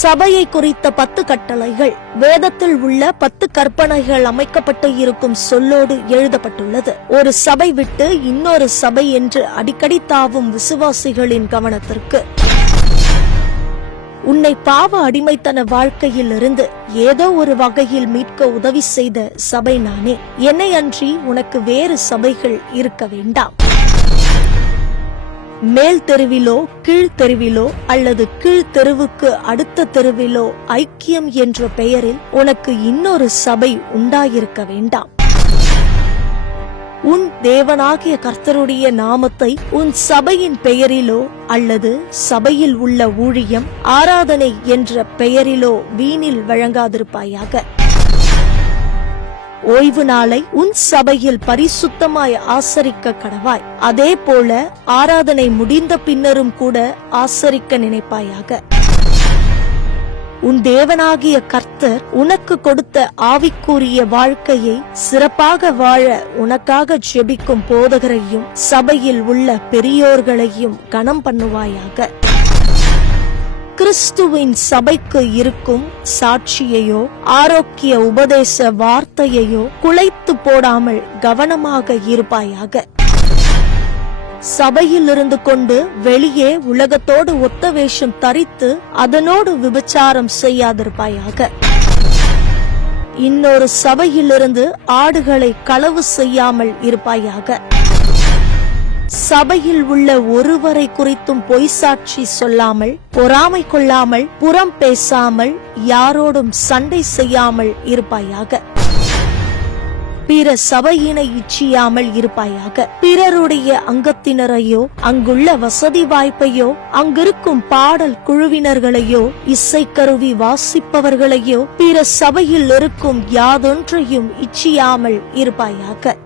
சபையை குறித்த 10 கட்டளைகள் வேதத்தில் உள்ள 10 கற்பனைகள் அமைக்கப்பட்டு இருக்கும் சொல்லோடு எழுதப்பட்டுள்ளது. ஒரு சபை விட்டு இன்னொரு சபை என்று அடிக்கடி தாவும் விசுவாசிகளின் கவனத்திற்கு, உன்னை பாவ அடிமைத்தன வாழ்க்கையில் இருந்து ஏதோ ஒரு வகையில் மீட்க உதவி செய்த சபை நானே. என்னை அன்றி உனக்கு வேறு சபைகள் இருக்க வேண்டாம். மேல் தெருவிலோ கீழ் தெருவிலோ அல்லது கீழ் தெருவுக்கு அடுத்த தெருவிலோ ஐக்கியம் என்ற பெயரில் உனக்கு இன்னொரு சபை உண்டாயிருக்க வேண்டாம். உன் தேவனாகிய கர்த்தருடைய நாமத்தை உன் சபையின் பெயரிலோ அல்லது சபையில் உள்ள ஊழியம், ஆராதனை என்ற பெயரிலோ வீணில் வழங்காதிருப்பாயாக. ஓய்வு நாளை உன் சபையில் பரிசுத்தமாய் ஆசரிக்க கடவாய். அதே போல ஆராதனை முடிந்த பின்னரும் கூட ஆசரிக்க நினைப்பாயாக. உன் தேவனாகிய கர்த்தர் உனக்கு கொடுத்த ஆவிக்குரிய வாழ்க்கையை சிறப்பாக வாழ உனக்காக ஜெபிக்கும் போதகரையும் சபையில் உள்ள பெரியோர்களையும் கனம் பண்ணுவாயாக. கிறிஸ்துவின் சபைக்கு இருக்கும் சாட்சியையோ ஆரோக்கிய உபதேச வார்த்தையையோ குலைத்து போடாமல் கவனமாக இருப்பாயாக. சபையில் இருந்து கொண்டு வெளியே உலகத்தோடு ஒத்த வேஷம் தரித்து அதனோடு விபச்சாரம் செய்யாதிருப்பாயாக. இன்னொரு சபையிலிருந்து ஆடுகளை களவு செய்யாமல் இருப்பாயாக. சபையில் உள்ள ஒருவரை குறித்தும் பொய் சாட்சி சொல்லாமல், பொறாமை கொள்ளாமல், புறம் பேசாமல், யாரோடும் சண்டை செய்யாமல் இருப்பாயாக. பிற சபையினை இச்சியாமல் இருப்பாயாக. பிறருடைய அங்கத்தினரையோ, அங்குள்ள வசதி வாய்ப்பையோ, அங்கிருக்கும் பாடல் குழுவினர்களையோ, இசைக்கருவி வாசிப்பவர்களையோ, பிற சபையில் இருக்கும் யாதொன்றையும் இச்சியாமல் இருப்பாயாக.